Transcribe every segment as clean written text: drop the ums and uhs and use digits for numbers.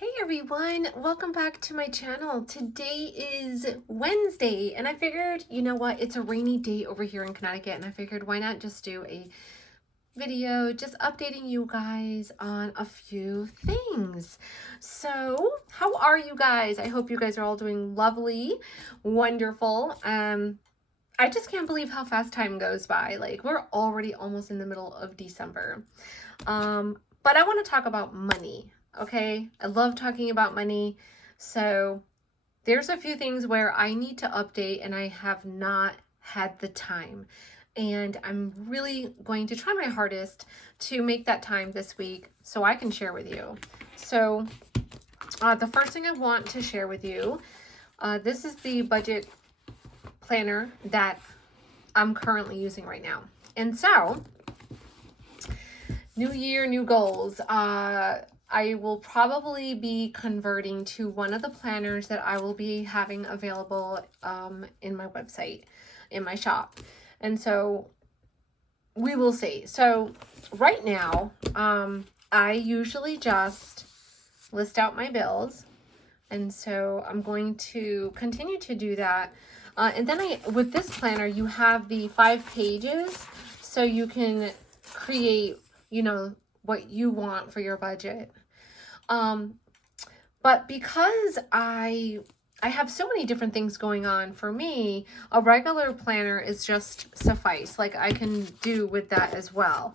Hey everyone, welcome back to my channel. Today is Wednesday and I figured, you know what, it's a rainy day over here in Connecticut and I figured why not just do a video just updating you guys on a few things. So, how are you guys? I hope you guys are all doing lovely, wonderful. I just can't believe how fast time goes by. Like we're already almost in the middle of December. But I want to talk about money. Okay, I love talking about money. So there's a few things where I need to update and I have not had the time. And I'm really going to try my hardest to make that time this week so I can share with you. So the first thing I want to share with you, this is the budget planner that I'm currently using right now. And so, new year, new goals. I will probably be converting to one of the planners that I will be having available in my website, in my shop. And so we will see. So right now, I usually just list out my bills. And so I'm going to continue to do that. And then with this planner, you have the 5 pages so you can create, what you want for your budget. But because I have so many different things going on, for me, a regular planner is just suffice. Like I can do with that as well.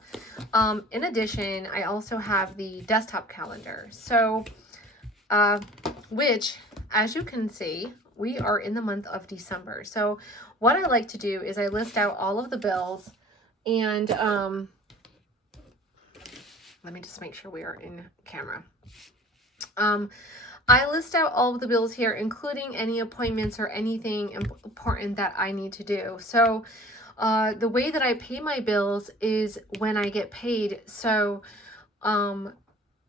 In addition, I also have the desktop calendar. So, which, as you can see, we are in the month of December. So what I like to do is I list out all of the bills and, let me just make sure we are in camera. I list out all of the bills here, including any appointments or anything important that I need to do. So the way that I pay my bills is when I get paid. So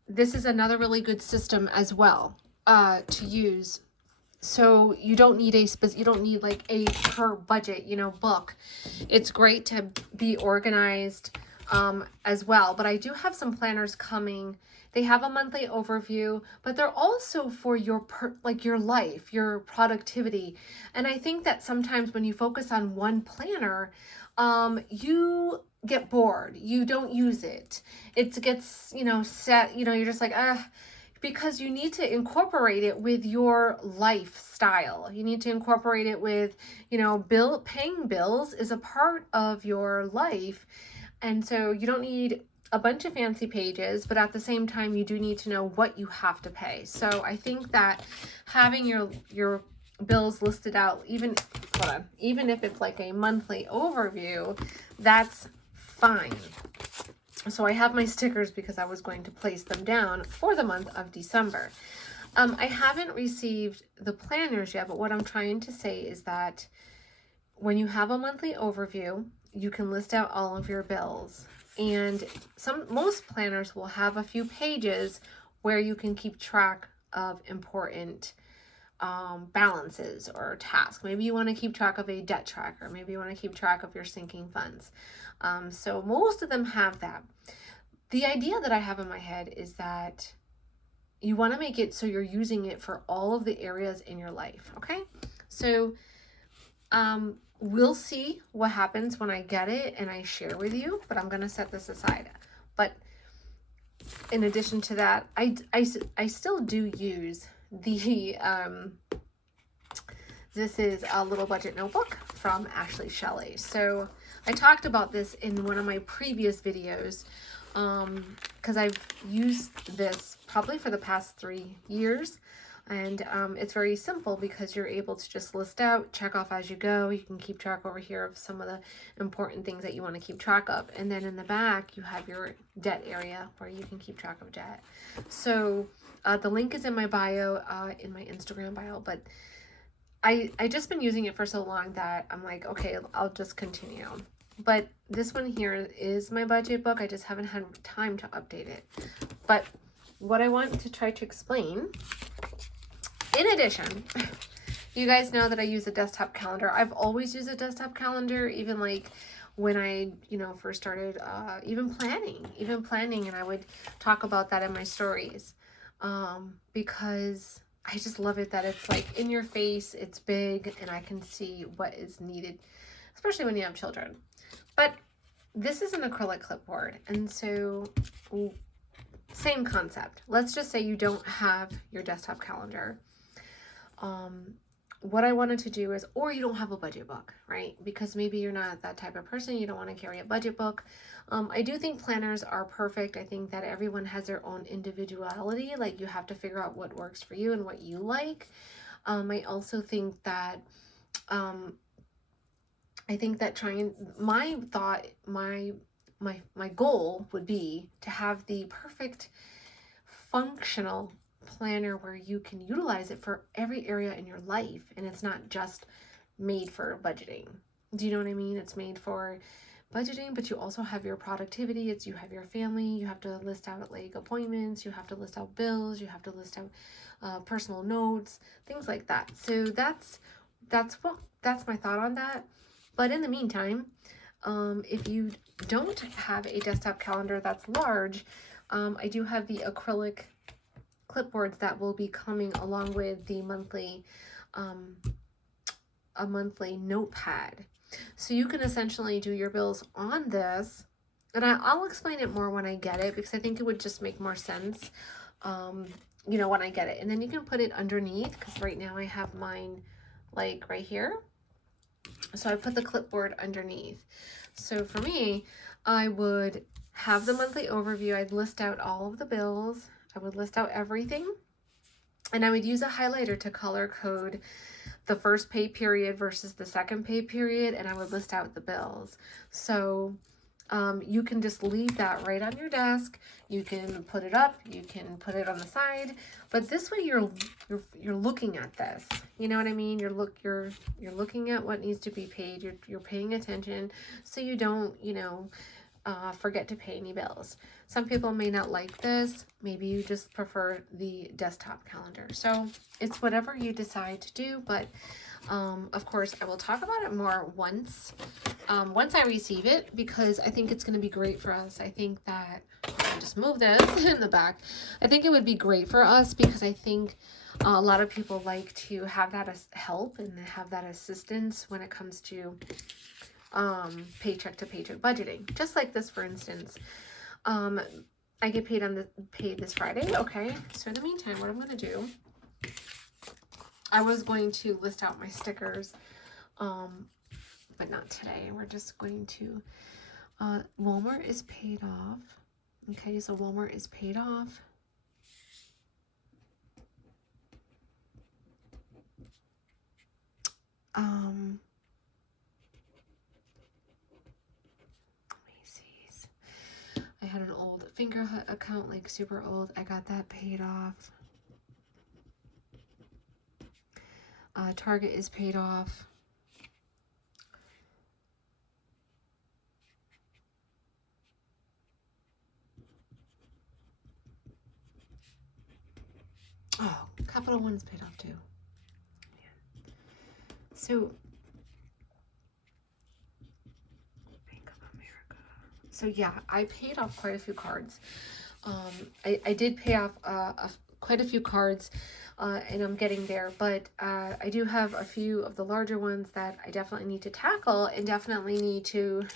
this is another really good system as well to use. So you don't need like a per budget, book. It's great to be organized as well. But I do have some planners coming. They have a monthly overview, but they're also for your your life, your productivity. And I think that sometimes when you focus on one planner, you get bored. You don't use it. It gets, set, you're just like, because you need to incorporate it with your lifestyle. You need to incorporate it with, paying bills is a part of your life. And so you don't need a bunch of fancy pages, but at the same time, you do need to know what you have to pay. So I think that having your bills listed out, even if it's like a monthly overview, that's fine. So I have my stickers because I was going to place them down for the month of December. I haven't received the planners yet, but what I'm trying to say is that when you have a monthly overview, you can list out all of your bills. And most planners will have a few pages where you can keep track of important balances or tasks. Maybe you want to keep track of a debt tracker. Maybe you want to keep track of your sinking funds. So most of them have that. The idea that I have in my head is that you want to make it so you're using it for all of the areas in your life. Okay. So, we'll see what happens when I get it and I share with you, but I'm going to set this aside. But in addition to that, I still do use the, this is a little budget notebook from Ashley Shelley. So I talked about this in one of my previous videos, because I've used this probably for the past 3 years. And it's very simple because you're able to just list out, check off as you go. You can keep track over here of some of the important things that you want to keep track of. And then in the back, you have your debt area where you can keep track of debt. So the link is in my bio, in my Instagram bio. But I just been using it for so long that I'm like, okay, I'll just continue. But this one here is my budget book. I just haven't had time to update it. But what I want to try to explain, in addition, you guys know that I use a desktop calendar. I've always used a desktop calendar, even like when I, first started even planning, and I would talk about that in my stories. because I just love it that it's like in your face, it's big, and I can see what is needed, especially when you have children. But this is an acrylic clipboard, and so same concept. Let's just say you don't have your desktop calendar. What I wanted to do is, or you don't have a budget book, right? Because maybe you're not that type of person. You don't want to carry a budget book. I do think planners are perfect. I think that everyone has their own individuality. Like, you have to figure out what works for you and what you like. I also think that, my goal would be to have the perfect functional planner where you can utilize it for every area in your life, and it's not just made for budgeting. Do you know what I mean? It's made for budgeting, but you also have your productivity, you have your family, you have to list out like appointments, you have to list out bills, you have to list out personal notes, things like that. So that's my thought on that. But in the meantime, if you don't have a desktop calendar that's large, I do have the acrylic clipboards that will be coming along with the monthly, a monthly notepad. So you can essentially do your bills on this, and I'll explain it more when I get it, because I think it would just make more sense, when I get it. And then you can put it underneath, because right now I have mine like right here. So I put the clipboard underneath. So for me, I would have the monthly overview. I'd list out all of the bills. I would list out everything. And I would use a highlighter to color code the first pay period versus the second pay period. And I would list out the bills. So you can just leave that right on your desk. You can put it up, you can put it on the side, but this way you're looking at this. You know what I mean? You're looking at what needs to be paid. You're paying attention, so you don't, forget to pay any bills. Some people may not like this. Maybe you just prefer the desktop calendar. So it's whatever you decide to do, but of course, I will talk about it more once I receive it, because I think it's going to be great for us. I think that, I'll just move this in the back. I think it would be great for us, because I think a lot of people like to have that as help and have that assistance when it comes to paycheck to paycheck budgeting. Just like this, for instance. I get paid this Friday. Okay, so in the meantime, what I'm going to do, I was going to list out my stickers, but not today. We're just going to, Walmart is paid off. Okay, so Walmart is paid off. Macy's. I had an old Fingerhut account, like super old. I got that paid off. Target is paid off. Oh, Capital One's paid off too. Yeah. So, Bank of America. So yeah, I paid off quite a few cards. I did pay off quite a few cards, and I'm getting there, but I do have a few of the larger ones that I definitely need to tackle and definitely need to,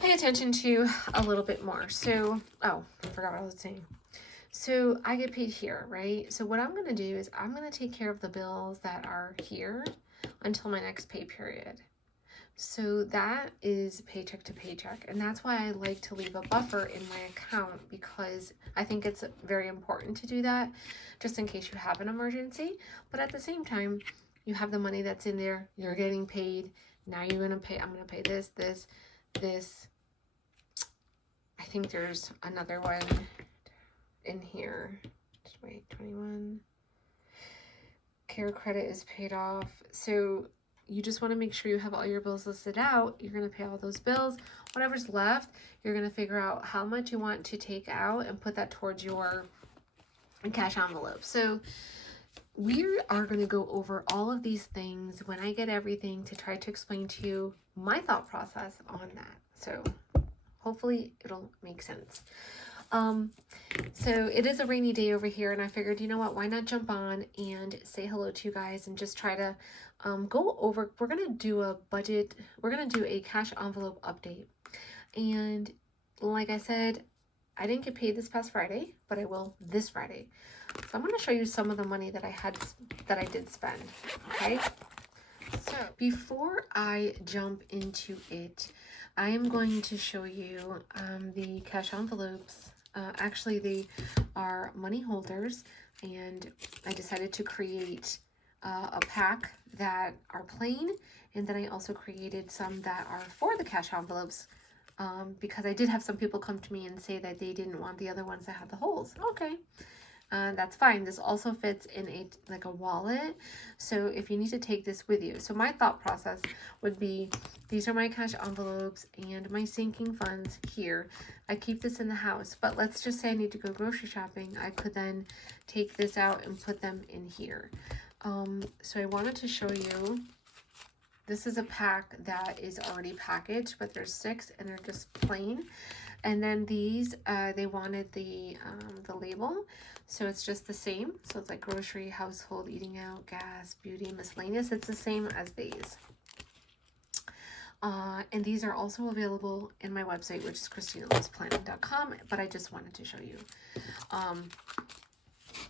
pay attention to a little bit more. So, oh, I forgot what I was saying. So I get paid here, right? So what I'm going to do is I'm going to take care of the bills that are here until my next pay period. So that is paycheck to paycheck. And that's why I like to leave a buffer in my account, because I think it's very important to do that just in case you have an emergency. But at the same time, you have the money that's in there, you're getting paid. Now you're going to pay, I'm going to pay this. I think there's another one in here. Just wait, 21. Care credit is paid off. So you just want to make sure you have all your bills listed out. You're going to pay all those bills. Whatever's left, you're going to figure out how much you want to take out and put that towards your cash envelope. So we are going to go over all of these things when I get everything to try to explain to you my thought process on that. So hopefully it'll make sense. So it is a rainy day over here, and I figured, you know what, why not jump on and say hello to you guys and just try to go over. We're going to do a budget, we're going to do a cash envelope update. And like I said, I didn't get paid this past Friday, but I will this Friday. So I'm going to show you some of the money that I did spend. Okay. So before I jump into it, I am going to show you the cash envelopes. Actually, they are money holders, and I decided to create a pack that are plain, and then I also created some that are for the cash envelopes because I did have some people come to me and say that they didn't want the other ones that had the holes. Okay. That's fine. This also fits in like a wallet. So if you need to take this with you. So my thought process would be, these are my cash envelopes and my sinking funds here. I keep this in the house, but let's just say I need to go grocery shopping. I could then take this out and put them in here. So I wanted to show you, this is a pack that is already packaged, but there's 6 and they're just plain. And then these, they wanted the label. So it's just the same. So it's like grocery, household, eating out, gas, beauty, miscellaneous. It's the same as these. And these are also available in my website, which is ChristinaLovesPlanning.com. But I just wanted to show you.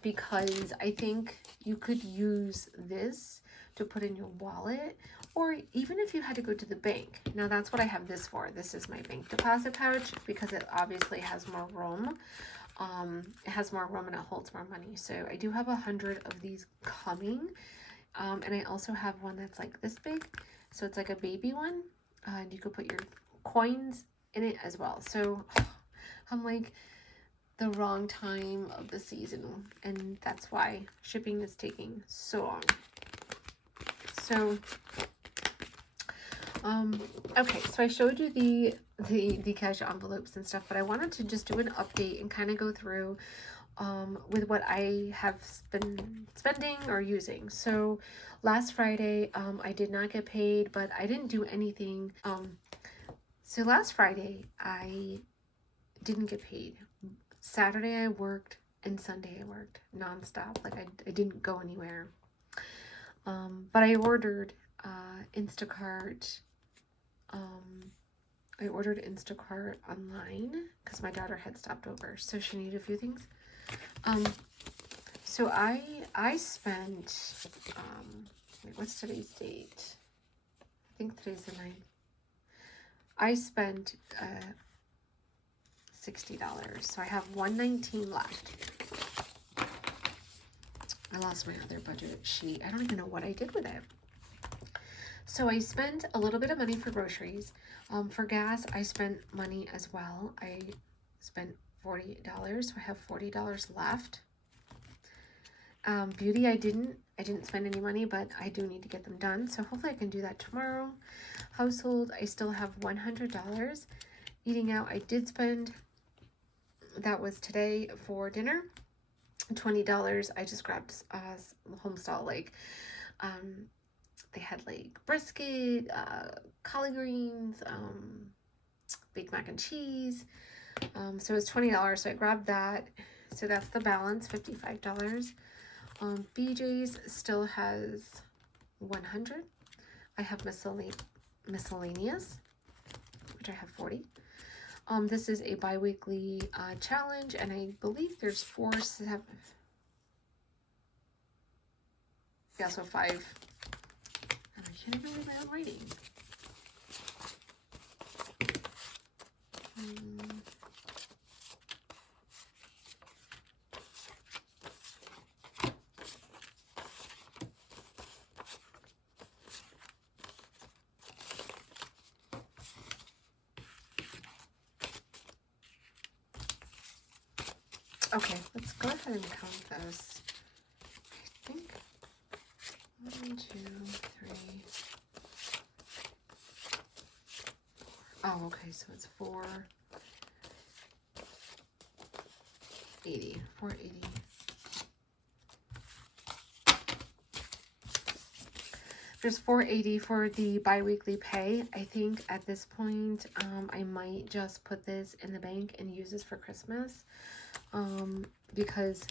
Because I think you could use this to put in your wallet, or even if you had to go to the bank. Now that's what I have this for. This is my bank deposit pouch because it obviously has more room. It has more room and it holds more money. So I do have 100 of these coming. And I also have one that's like this big. So it's like a baby one. And you could put your coins in it as well. So I'm like the wrong time of the season. And that's why shipping is taking so long. So, okay, so I showed you the cash envelopes and stuff, but I wanted to just do an update and kind of go through with what I have been spending or using. So last Friday, I did not get paid, but I didn't do anything. So last Friday, I didn't get paid. Saturday I worked and Sunday I worked nonstop. Like I didn't go anywhere. But I ordered Instacart. I ordered Instacart online because my daughter had stopped over, so she needed a few things. So I spent wait, what's today's date? I think today's the 9th. I spent $60, so I have $119 left. I lost my other budget sheet. I don't even know what I did with it. So I spent a little bit of money for groceries. For gas, I spent money as well. I spent $40, so I have $40 left. Beauty, I didn't spend any money, but I do need to get them done. So hopefully I can do that tomorrow. Household, I still have $100. Eating out, I did spend, that was today for dinner. $20. I just grabbed Homestyle, like they had like brisket, collard greens, baked mac and cheese. So it was $20, so I grabbed that. So that's the balance, $55. BJ's still has 100. I have miscellaneous, which I have 40. This is a bi-weekly challenge, and I believe there's 7. Yeah, so 5. And I can't even read my own writing. Okay, let's go ahead and count this. I think 1, 2, 3. Oh, okay, so it's 480. 480. There's 480 for the bi-weekly pay. I think at this point, I might just put this in the bank and use this for Christmas. because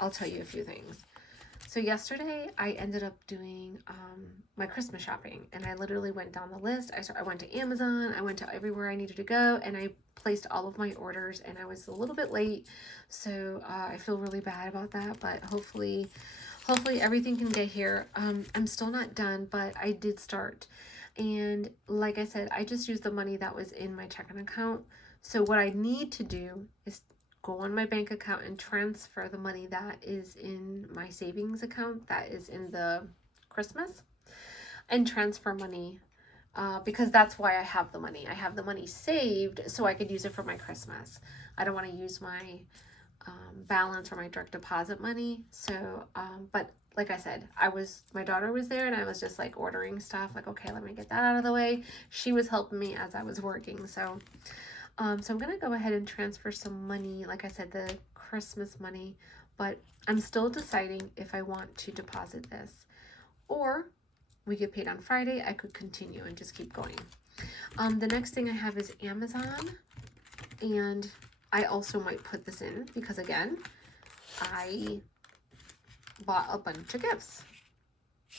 I'll tell you a few things. So yesterday I ended up doing my Christmas shopping, and I literally went down the list. I went to Amazon, I went to everywhere I needed to go, and I placed all of my orders, and I was a little bit late. So I feel really bad about that, but hopefully everything can get here. I'm still not done, but I did start. And like I said, I just used the money that was in my checking account. So what I need to do is go on my bank account and transfer the money that is in my savings account that is in the Christmas, and transfer money because that's why I have the money. I have the money saved so I could use it for my Christmas. I don't want to use my balance for my direct deposit money. So, but like I said, my daughter was there, and I was just like ordering stuff, like, okay, let me get that out of the way. She was helping me as I was working. So I'm going to go ahead and transfer some money, like I said, the Christmas money, but I'm still deciding if I want to deposit this, or we get paid on Friday. I could continue and just keep going. The next thing I have is Amazon, and I also might put this in because, again, I bought a bunch of gifts.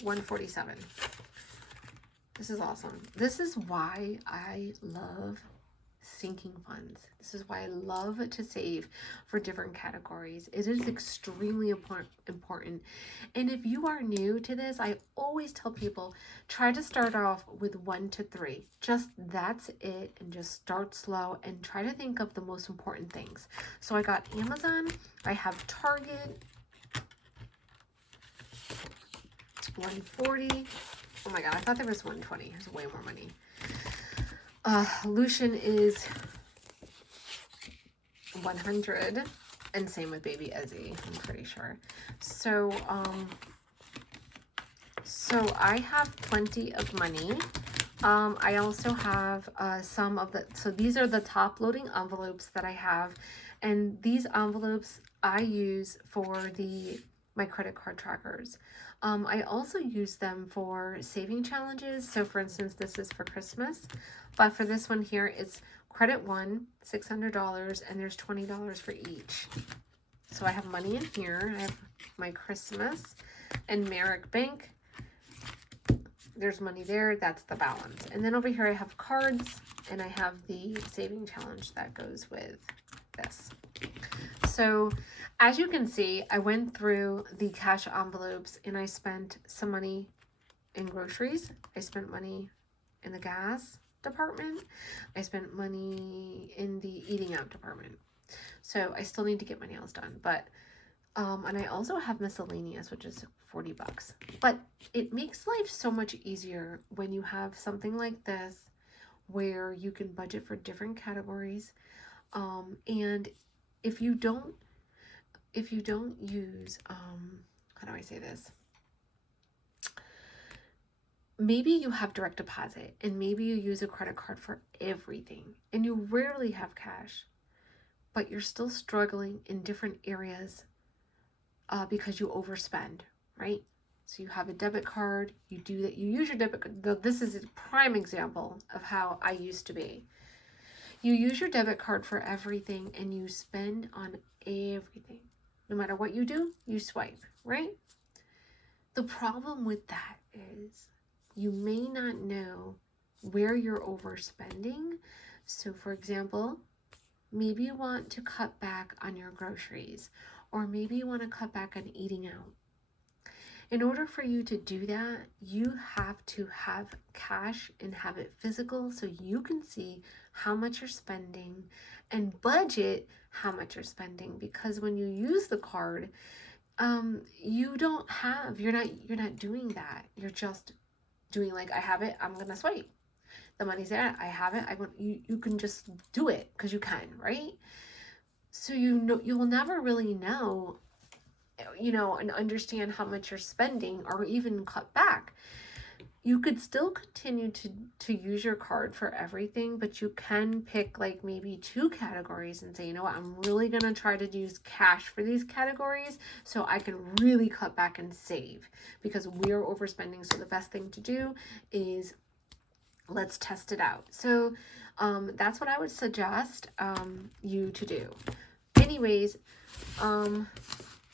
$147. This is awesome. This is why I love sinking funds. This is why I love to save for different categories. It is extremely important. And if you are new to this, I always tell people, try to start off with 1 to 3. Just that's it, and just start slow and try to think of the most important things. So I got Amazon, I have Target, 140. Oh my god, I thought there was 120. There's way more money. Lucian is 100, and same with baby Ezzy, I'm pretty sure. So I have plenty of money. I also have some of the, so these are the top loading envelopes that I have, and these envelopes I use for my credit card trackers. I also use them for saving challenges. So for instance, this is for Christmas, but for this one here, it's credit 1, $600, and there's $20 for each. So I have money in here. I have my Christmas and Merrick Bank. There's money there. That's the balance. And then over here, I have cards, and I have the saving challenge that goes with this. So as you can see, I went through the cash envelopes, and I spent some money in groceries. I spent money in the gas department. I spent money in the eating out department. So I still need to get my nails done, but and I also have miscellaneous, which is $40. But it makes life so much easier when you have something like this where you can budget for different categories. And if you don't use, how do I say this? Maybe you have direct deposit, and maybe you use a credit card for everything, and you rarely have cash, but you're still struggling in different areas because you overspend, right? So you have a debit card, you do that, you use your debit card. This is a prime example of how I used to be. You use your debit card for everything, and you spend on everything. No matter what you do, you swipe, right? The problem with that is you may not know where you're overspending. So for example, maybe you want to cut back on your groceries, or maybe you want to cut back on eating out. In order for you to do that, you have to have cash and have it physical so you can see how much you're spending and budget how much you're spending. Because when you use the card, you're not doing that. You're just doing like, I have it, I'm gonna swipe. The money's there, I have it, you can just do it because you can, right? So you will never really know, and understand how much you're spending or even cut back. You could still continue to use your card for everything, but you can pick like maybe 2 categories and say, you know what, I'm really going to try to use cash for these categories so I can really cut back and save, because we're overspending. So the best thing to do is let's test it out. So that's what I would suggest you to do. anyways,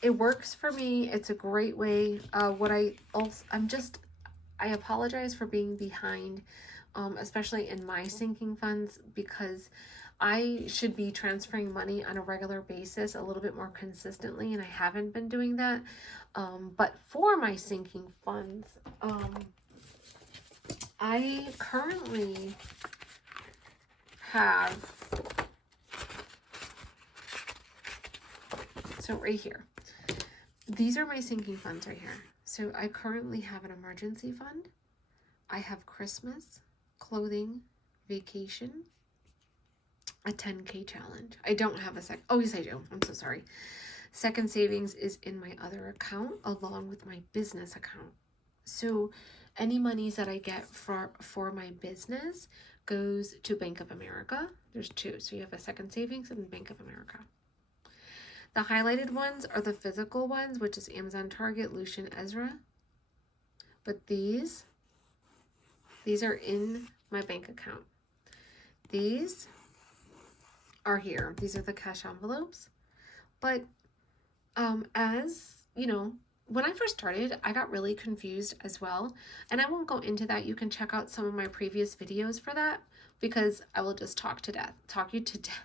it works for me. It's a great way. I apologize for being behind, especially in my sinking funds, because I should be transferring money on a regular basis a little bit more consistently, and I haven't been doing that. But for my sinking funds, I currently have, so right here, these are my sinking funds right here. So I currently have an emergency fund. I have Christmas, clothing, vacation, a 10K challenge. I don't have oh yes I do, I'm so sorry. Second savings is in my other account along with my business account. So any monies that I get for my business goes to Bank of America. There's two. So you have a second savings and Bank of America. The highlighted ones are the physical ones, which is Amazon, Target, Lucian, Ezra. But these are in my bank account. These are here. These are the cash envelopes. But as you know, when I first started, I got really confused as well. And I won't go into that. You can check out some of my previous videos for that, because I will just talk you to death.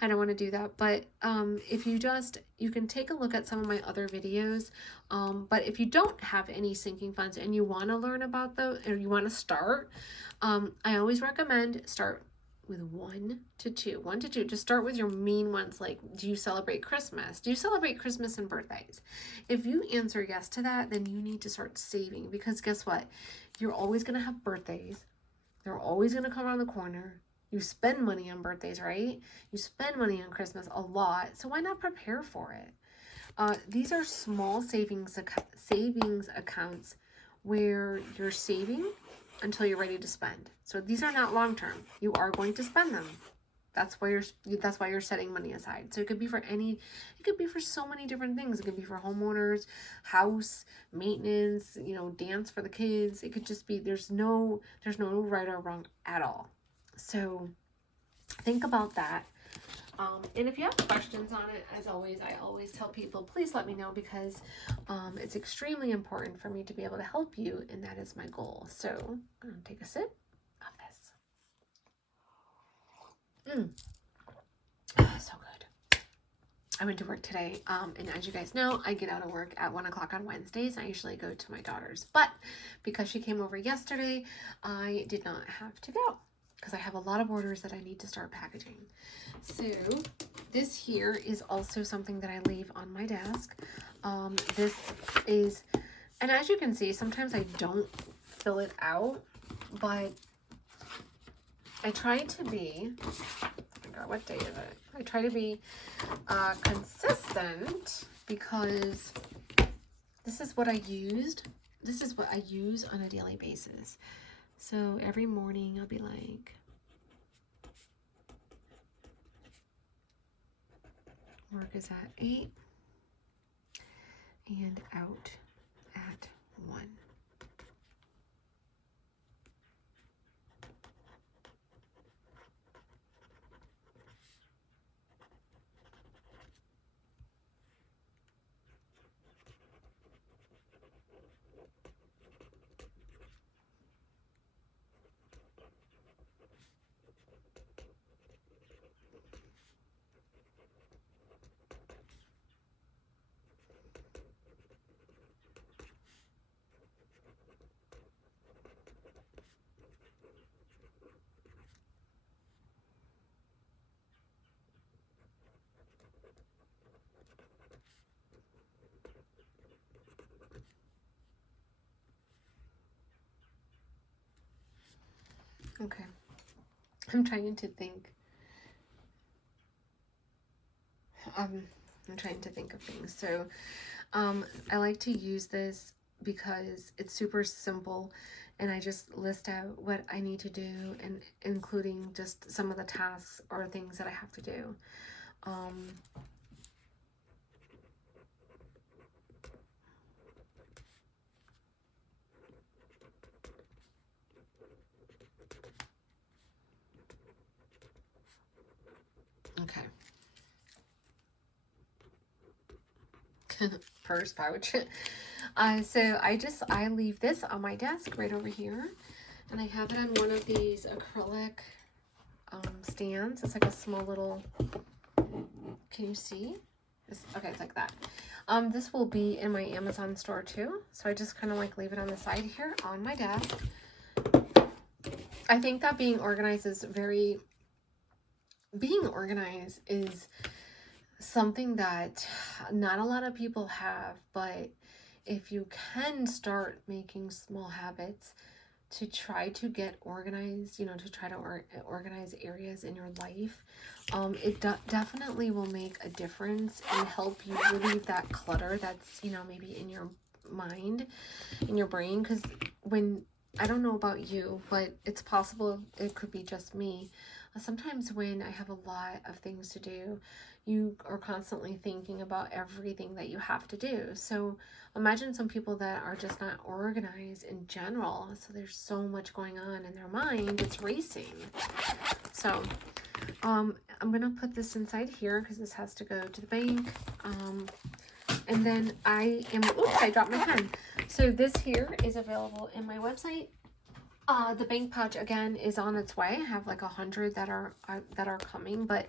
I don't want to do that. But if you can take a look at some of my other videos. But if you don't have any sinking funds and you want to learn about those, or you want to start, I always recommend start with 1 to 2. 1 to 2. Just start with your main ones. Like, do you celebrate Christmas? Do you celebrate Christmas and birthdays? If you answer yes to that, then you need to start saving, because guess what? You're always going to have birthdays. They're always going to come around the corner. You spend money on birthdays, right? You spend money on Christmas a lot. So why not prepare for it? These are small savings accounts where you're saving until you're ready to spend. So these are not long term. You are going to spend them. That's why you're setting money aside. So it could be for so many different things. It could be for homeowners, house, maintenance, dance for the kids. It could just be, there's no right or wrong at all. So think about that. And if you have questions on it, as always, I always tell people, please let me know, because it's extremely important for me to be able to help you, and that is my goal. So I'm going to take a sip of this. So good. I went to work today, and as you guys know, I get out of work at 1 o'clock on Wednesdays. I usually go to my daughter's, but because she came over yesterday, I did not have to go, because I have a lot of orders that I need to start packaging. So this here is also something that I leave on my desk. This is, and as you can see, sometimes I don't fill it out, but I try to be, oh my God, what day is it? I try to be consistent, because this is what I used. This is what I use on a daily basis. So every morning I'll be like, work is at 8 and out at 1. Okay, I'm trying to think. I'm trying to think of things. So I like to use this because it's super simple, and I just list out what I need to do, and including just some of the tasks or things that I have to do. Okay. purse pouch. So I leave this on my desk right over here, and I have it on one of these acrylic stands. It's like a small little, can you see? Okay, it's like that. This will be in my Amazon store too. So I just kind of like leave it on the side here on my desk. I think that being organized is something that not a lot of people have, but if you can start making small habits to try to get organized, you know, to try to organize areas in your life, it definitely will make a difference and help you relieve that clutter that's, you know, maybe in your mind, in your brain. Because when, I don't know about you, but it's possible it could be just me. Sometimes when I have a lot of things to do, you are constantly thinking about everything that you have to do. So imagine some people that are just not organized in general. So there's so much going on in their mind, it's racing. So I'm gonna put this inside here because this has to go to the bank. And then oops, I dropped my pen. So this here is available in my website. The bank pouch again is on its way. I have like 100 that are coming, but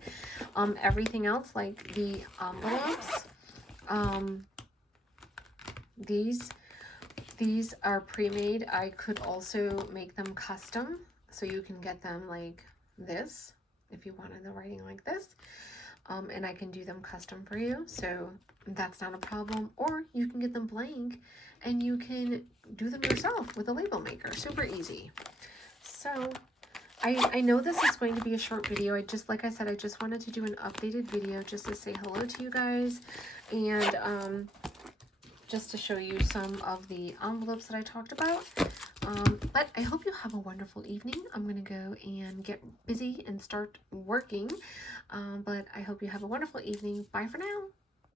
everything else, like the envelopes, these are pre-made. I could also make them custom, so you can get them like this if you wanted the writing like this, and I can do them custom for you, so that's not a problem. Or you can get them blank and you can do them yourself with a label maker. Super easy. So I know this is going to be a short video. Like I said, I just wanted to do an updated video just to say hello to you guys, and just to show you some of the envelopes that I talked about. But I hope you have a wonderful evening. I'm going to go and get busy and start working. But I hope you have a wonderful evening. Bye for now.